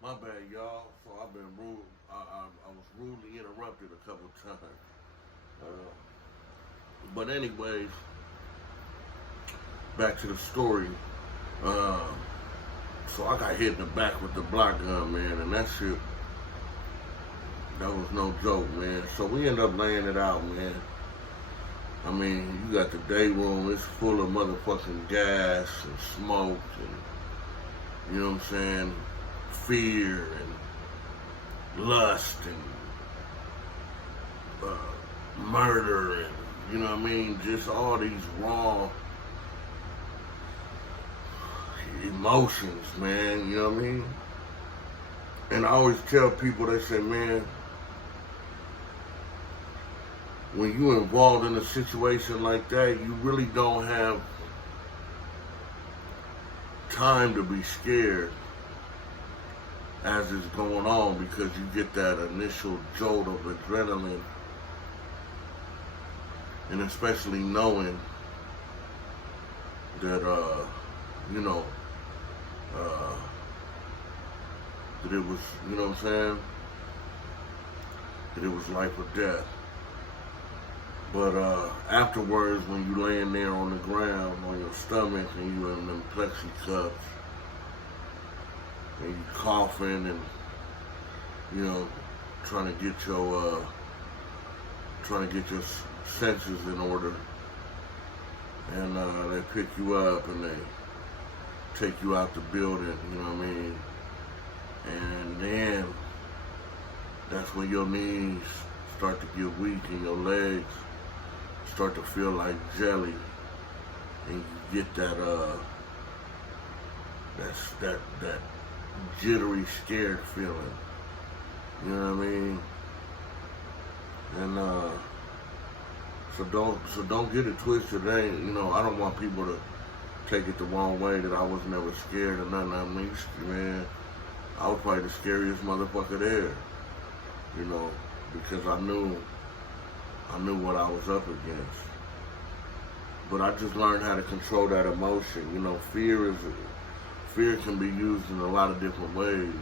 My bad, y'all. So I've been rude. I was rudely interrupted a couple times. Uh, but anyways, back to the story. Uh, so I got hit in the back with the block gun, man, and that shit, that was no joke, man. So we end up laying it out, man. I mean, you got the day room, it's full of motherfucking gas and smoke and, you know what I'm saying, fear and lust and murder and, you know what I mean, just all these raw emotions, man, you know what I mean? And I always tell people, they say, man, when you're involved in a situation like that, you really don't have time to be scared as it's going on because you get that initial jolt of adrenaline, and especially knowing that, you know, uh, that it was, you know what I'm saying, that it was life or death. But afterwards, when you laying there on the ground, on your stomach, and you in them plexi cups, and you coughing, and you know, trying to get your senses in order, and they pick you up and they take you out the building, you know what I mean? And then that's when your knees start to get weak and your legs start to feel like jelly, and you get that jittery, scared feeling. You know what I mean? And so don't get it twisted. It ain't, you know, I don't want people to take it the wrong way that I was never scared or nothing. I mean, man, I was probably the scariest motherfucker there. You know, because I knew what I was up against. But I just learned how to control that emotion. You know, fear can be used in a lot of different ways.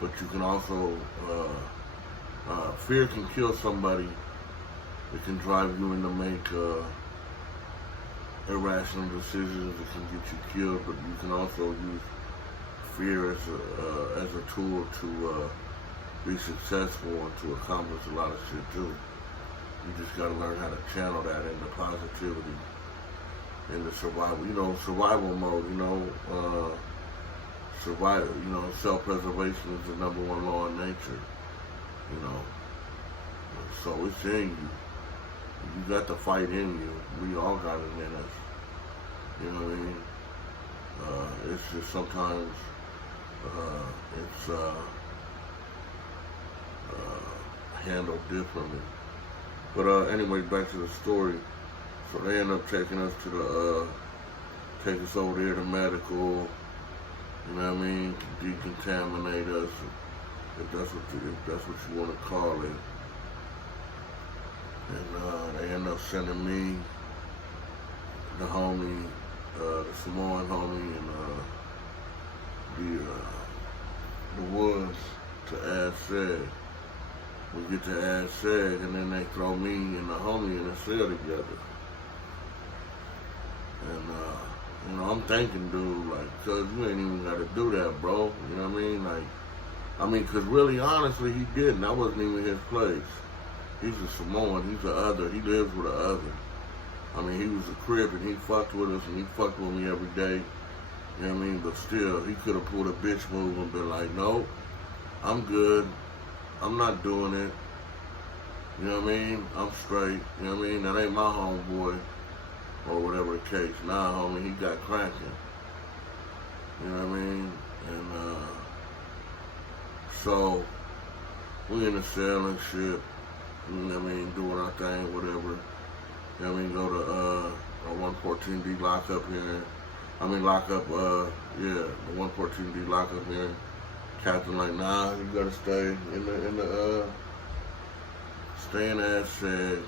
But you can also, fear can kill somebody. It can drive you in to make irrational decisions. It can get you killed. But you can also use fear as a tool to be successful and to accomplish a lot of shit too. You just gotta learn how to channel that into positivity, into survival. You know, survival mode. You know, survival. You know, self-preservation is the number one law in nature. You know, so it's in you. You got the fight in you. We all got it in us. You know what I mean? It's just sometimes it's handled differently. But anyway, back to the story. So they end up taking us to take us over there to medical. You know what I mean? To decontaminate us, if that's what you want to call it. And they end up sending me, the homie, the Samoan homie, and the woods to Ad Seg. We get to Ad Seg, and then they throw me and the homie in a cell together. And you know, I'm thinking, dude, like, cuz you ain't even got to do that, bro. You know what I mean? Like, I mean, cuz really, honestly, he didn't. That wasn't even his place. He's a Samoan. He's a other. He lives with a other. I mean, he was a Crip, and he fucked with us, and he fucked with me every day. You know what I mean? But still, he could have pulled a bitch move and been like, nope, I'm good. I'm not doing it. You know what I mean? I'm straight. You know what I mean? That ain't my homeboy. Or whatever the case. Nah, homie, he got cracking. You know what I mean? And so we in the cell and shit. You know what I mean? Doing our thing, whatever. You know what I mean? Go to a 114D lockup here. I mean lockup, yeah, the 114D lockup here. Captain like, nah, you gotta stay in the stay in that shit.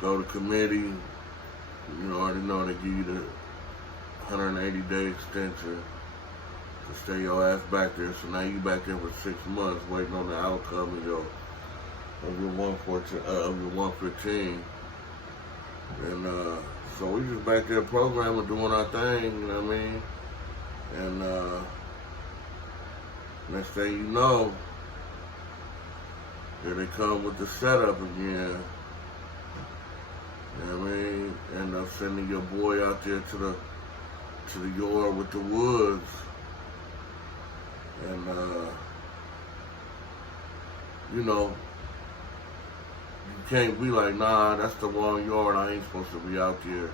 Go to committee. You know, already know they give you the 180-day extension. to stay your ass back there. So now you back there for 6 months waiting on the outcome of your 115. And so we just back there programming, doing our thing, you know what I mean? And next thing you know, here they come with the setup again. You know what I mean? End up sending your boy out there to the yard with the woods. And you know, you can't be like, nah, that's the wrong yard, I ain't supposed to be out there.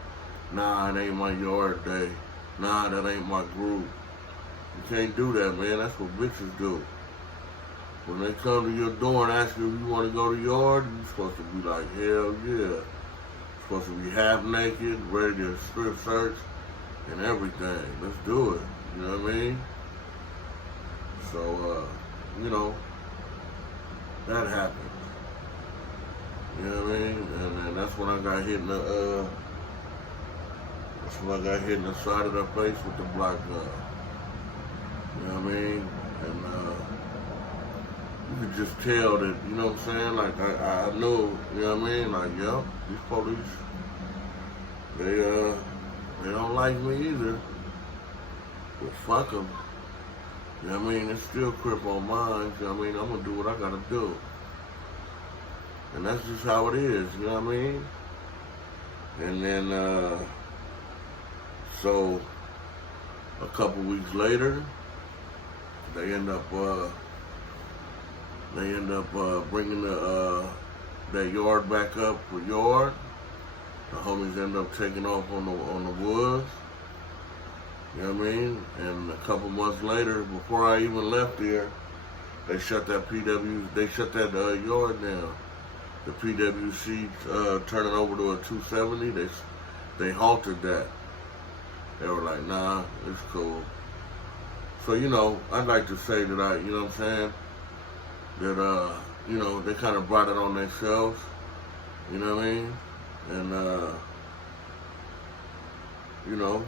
Nah, it ain't my yard day. Nah, that ain't my group. You can't do that, man. That's what bitches do. When they come to your door and ask you if you want to go to yard, you're supposed to be like, hell yeah. You're supposed to be half naked, ready to strip search and everything. Let's do it. You know what I mean? So, you know, that happened. You know what I mean? And then that's when I got hit in the, side of the face with the black gun. You know what I mean? And you could just tell that, you know what I'm saying? Like, I knew, you know what I mean? Like, yeah, these police, they don't like me either. But fuck them. You know what I mean? It's still Crip on mine. You know what I mean? I'm going to do what I got to do. And that's just how it is. You know what I mean? And then, so, a couple weeks later, they end up bringing that yard back up for yard. The homies end up taking off on the woods. You know what I mean? And a couple months later, before I even left there, they shut that yard down. The PWC turning over to a 270, they halted that. They were like, nah, it's cool. So, you know, I'd like to say that you know what I'm saying? That, you know, they kind of brought it on themselves. You know what I mean? And, you know,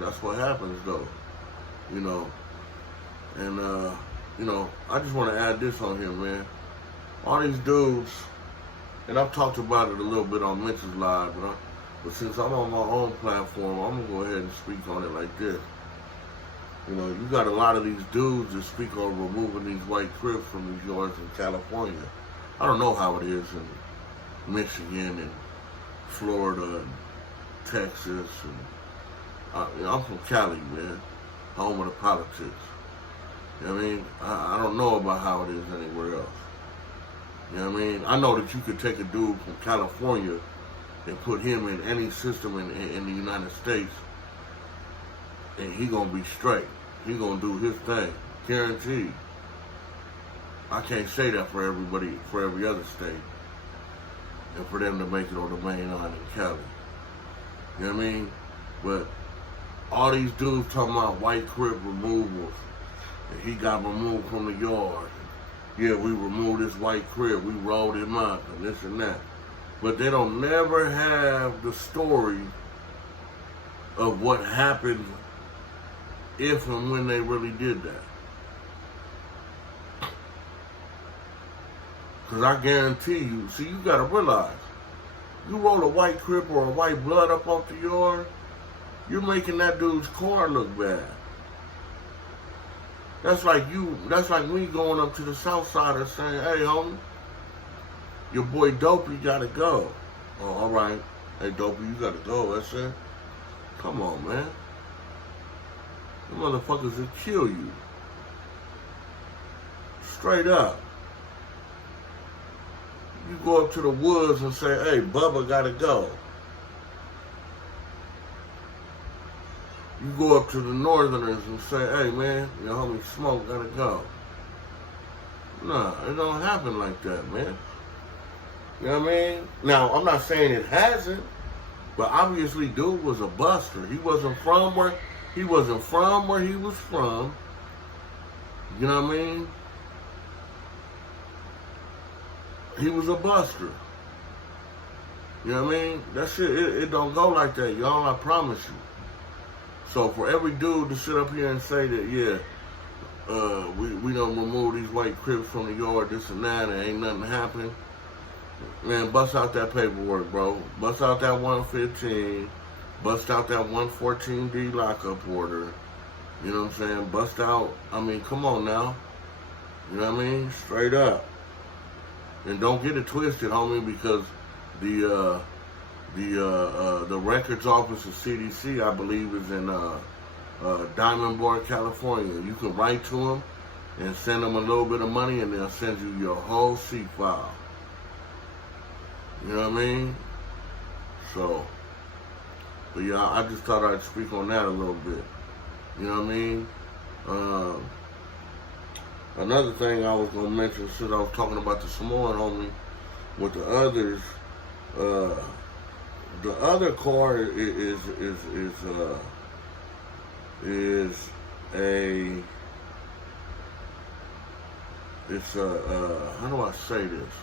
that's what happens, though. You know. And, you know, I just want to add this on here, man. All these dudes, and I've talked about it a little bit on Mitch's Live, but since I'm on my own platform, I'm going to go ahead and speak on it like this. You know, you got a lot of these dudes that speak on removing these white Crips from these yards in California. I don't know how it is in Michigan and Florida and Texas. And I'm from Cali, man, home of the politics. You know what I mean? I don't know about how it is anywhere else. You know what I mean? I know that you could take a dude from California and put him in any system in the United States, and he gonna be straight. He gonna do his thing, guaranteed. I can't say that for everybody, for every other state, and for them to make it on the main line in Cali. You know what I mean? But all these dudes talking about white Crip removals, and he got removed from the yard. Yeah, we removed this white Crip, we rolled him out, and this and that. But they don't never have the story of what happened if and when they really did that. Because I guarantee you, see, you got to realize, you roll a white Crip or a white blood up off the yard, you're making that dude's car look bad. That's like me going up to the south side and saying, hey, homie, your boy Dopey gotta go. Oh, all right. Hey, Dopey, you gotta go. That's it. Come on, man. The motherfuckers will kill you. Straight up. You go up to the woods and say, hey, Bubba gotta go. You go up to the Northerners and say, hey, man, your homie Smoke gotta go. Nah, it don't happen like that, man. You know what I mean? Now, I'm not saying it hasn't, but obviously dude was a buster. He wasn't from where he was from. You know what I mean? He was a buster. You know what I mean? That shit, it don't go like that, y'all, I promise you. So for every dude to sit up here and say that, yeah, we don't remove these white Crips from the yard, this and that, and ain't nothing happening. Man, bust out that paperwork, bro. Bust out that 115. Bust out that 114D lockup order. You know what I'm saying? Bust out. I mean, come on now. You know what I mean? Straight up. And don't get it twisted, homie, because the records office of CDC, I believe, is in Diamond Bar, California. You can write to them and send them a little bit of money, and they'll send you your whole seat file. You know what I mean? So, but yeah, I just thought I'd speak on that a little bit. You know what I mean? Another thing I was gonna mention, since I was talking about the Samoan homie, with the others, the other car is how do I say this?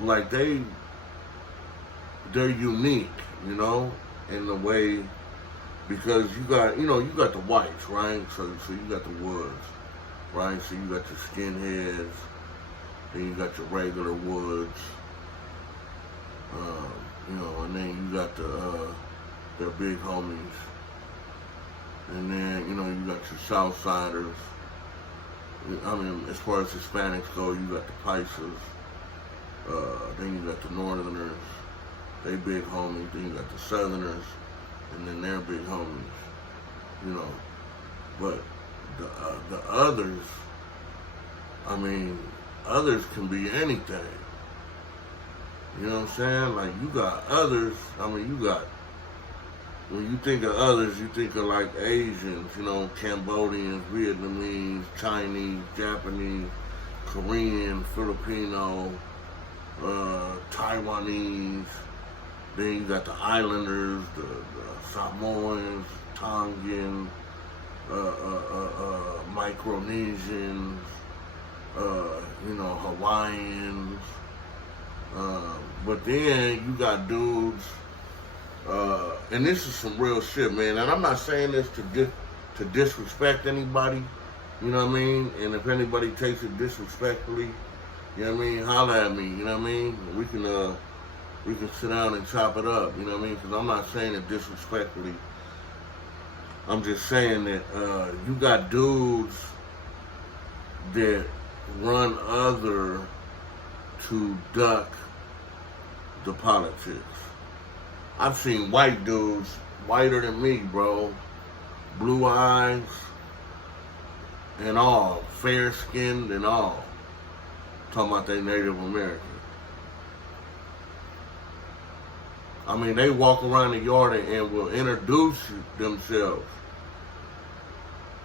Like they're unique, you know, in the way, because you got the whites, right? So you got the woods, right? So you got your skinheads, then you got your regular woods, you know, and then you got their big homies, and then you know you got your Southsiders. I mean, as far as Hispanics go, you got the Paisas. Then you got the Northerners, they big homies. Then you got the Southerners, and then they're big homies. You know, but the others, I mean, others can be anything. You know what I'm saying? Like, you got others. I mean, you got, when you think of others, you think of like Asians, you know, Cambodians, Vietnamese, Chinese, Japanese, Korean, Filipino, Taiwanese. Then you got the Islanders, the Samoans, Tongan, Micronesians, you know, Hawaiians. But then you got dudes, and this is some real shit, man. And I'm not saying this to disrespect anybody, you know what I mean? And if anybody takes it disrespectfully, you know what I mean, holla at me, you know what I mean? We can sit down and chop it up, you know what I mean? Because I'm not saying it disrespectfully. I'm just saying that you got dudes that run other to duck the politics. I've seen white dudes, whiter than me, bro, blue eyes and all, fair skinned and all, talking about they Native American. I mean, they walk around the yard and will introduce themselves,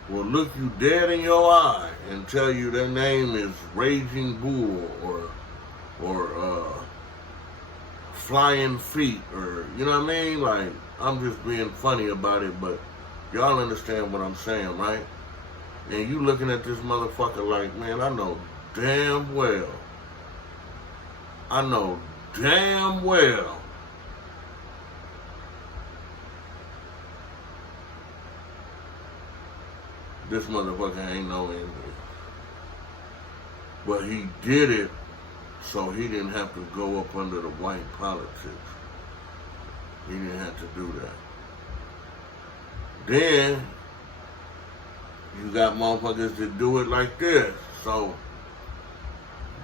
will look you dead in your eye and tell you their name is Raging Bull or Flying Feet, or, you know what I mean? Like, I'm just being funny about it, but y'all understand what I'm saying, right? And you looking at this motherfucker like, man, I know damn well this motherfucker ain't no Indian. But he did it so he didn't have to go up under the white politics. He didn't have to do that. Then you got motherfuckers that do it like this. So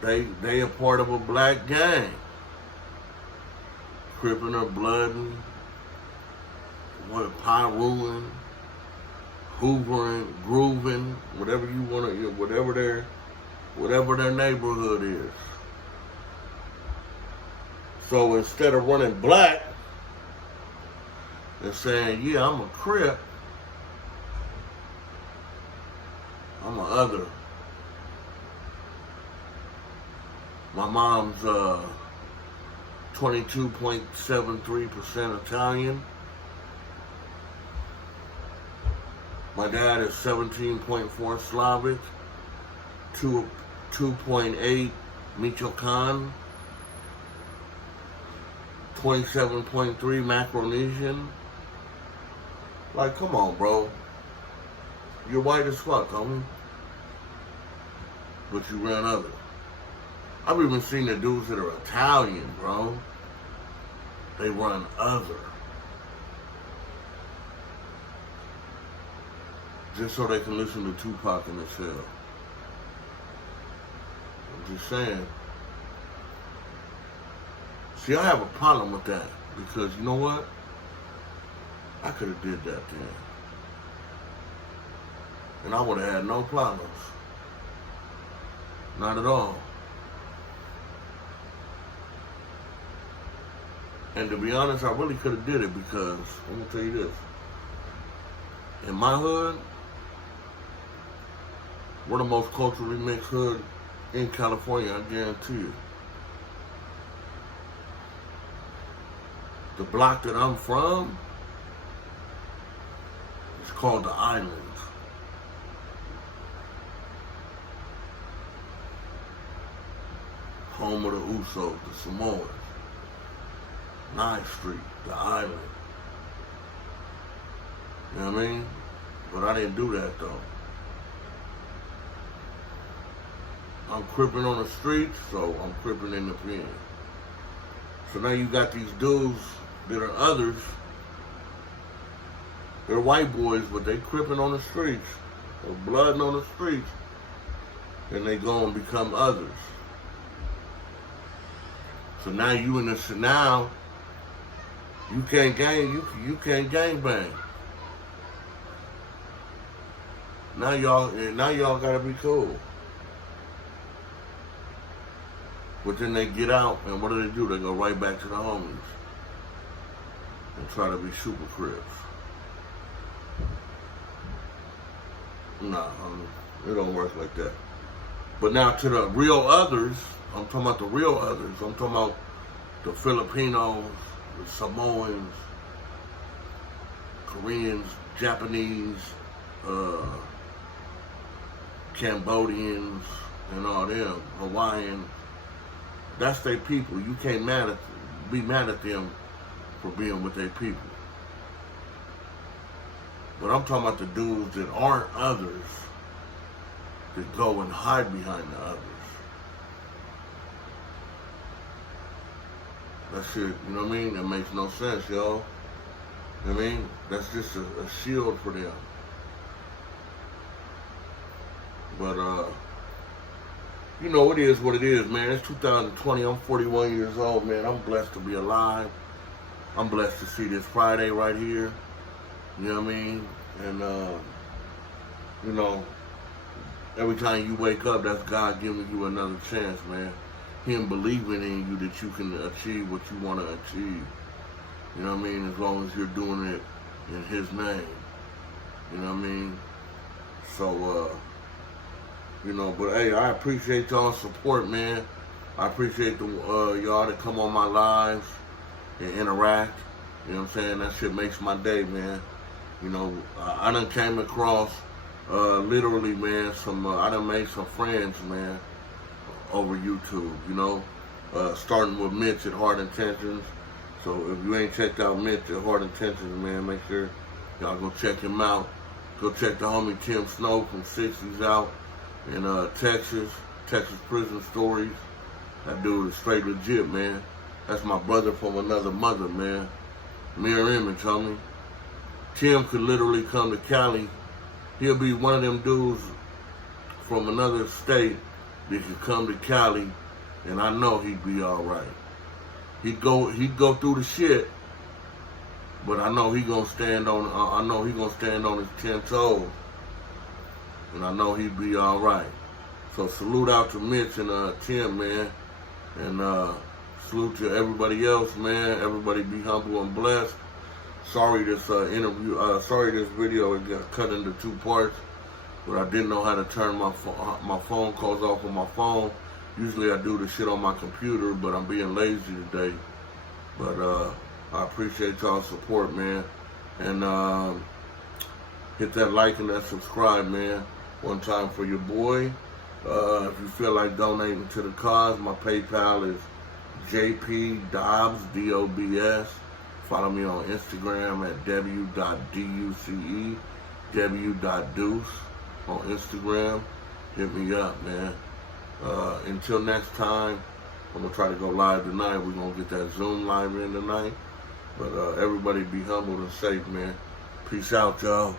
they a part of a black gang. Cripping or blooding, Pyruing, hoovering, grooving, whatever you want to, whatever their neighborhood is. So instead of running black and saying, yeah, I'm a Crip, I'm a other. My mom's 22.73% Italian. My dad is 17.4 Slavic, 2.8 Michoacan, 27.3 Micronesian, Like, come on, bro. You're white as fuck, homie. But you ran other. I've even seen the dudes that are Italian, bro. They run other. Just so they can listen to Tupac in the cell. I'm just saying. See, I have a problem with that. Because, you know what? I could have did that then. And I would have had no problems. Not at all. And to be honest, I really could have did it because, I'm going to tell you this. In my hood, we're the most culturally mixed hood in California, I guarantee you. The block that I'm from is called the Islands. Home of the Usos, the Samoans. 9th Street, the Island. You know what I mean? But I didn't do that though. I'm cripping on the streets, so I'm cripping in the pen. So now you got these dudes that are others. They're white boys, but they cripping on the streets, or blooding on the streets, and they go and become others. So now you in this now. You can't gang bang. Now y'all gotta be cool. But then they get out, and what do? They go right back to the homies and try to be super Crips. Nah, it don't work like that. But now to the real others, I'm talking about the real others. I'm talking about the Filipinos, the Samoans, Koreans, Japanese, Cambodians, and all them, Hawaiian. That's their people. You can't be mad at them for being with their people. But I'm talking about the dudes that aren't others, that go and hide behind the others. That shit, you know what I mean? That makes no sense, y'all. You know what I mean? That's just a shield for them. But, you know, it is what it is, man. It's 2020. I'm 41 years old, man. I'm blessed to be alive. I'm blessed to see this Friday right here. You know what I mean? And, you know, every time you wake up, that's God giving you another chance, man. Him believing in you that you can achieve what you want to achieve. You know what I mean? As long as you're doing it in His name. You know what I mean? So, you know, but hey, I appreciate y'all's support, man. I appreciate the y'all that come on my lives and interact. You know what I'm saying? That shit makes my day, man. You know, I done came across, literally, man, I done made some friends, man, over YouTube, you know. Starting with Mitch at Hard Intentions. So if you ain't checked out Mitch at Hard Intentions, man, make sure y'all go check him out. Go check the homie Tim Snow from 60s out in Texas Prison Stories. That dude is straight legit, man. That's my brother from another mother, man. Mirror image, homie. Tim could literally come to Cali. He'll be one of them dudes from another state that could come to Cali, and I know he'd be all right. He'd go through the shit, but I know he gonna stand on. I know he gonna stand on his 10 toes, and I know he'd be all right. So salute out to Mitch and Tim, man, and salute to everybody else, man. Everybody be humble and blessed. Sorry this sorry this video it got cut into 2 parts, but I didn't know how to turn my phone calls off on my phone. Usually I do the shit on my computer, but I'm being lazy today. But I appreciate y'all's support, man, and hit that like and that subscribe, man. One time for your boy. If you feel like donating to the cause, my PayPal is JP Dobbs, DOBS Follow me on Instagram at w.duce, w.deuce on Instagram. Hit me up, man. Until next time, I'm going to try to go live tonight. We're going to get that Zoom live in tonight. But everybody be humble and safe, man. Peace out, y'all.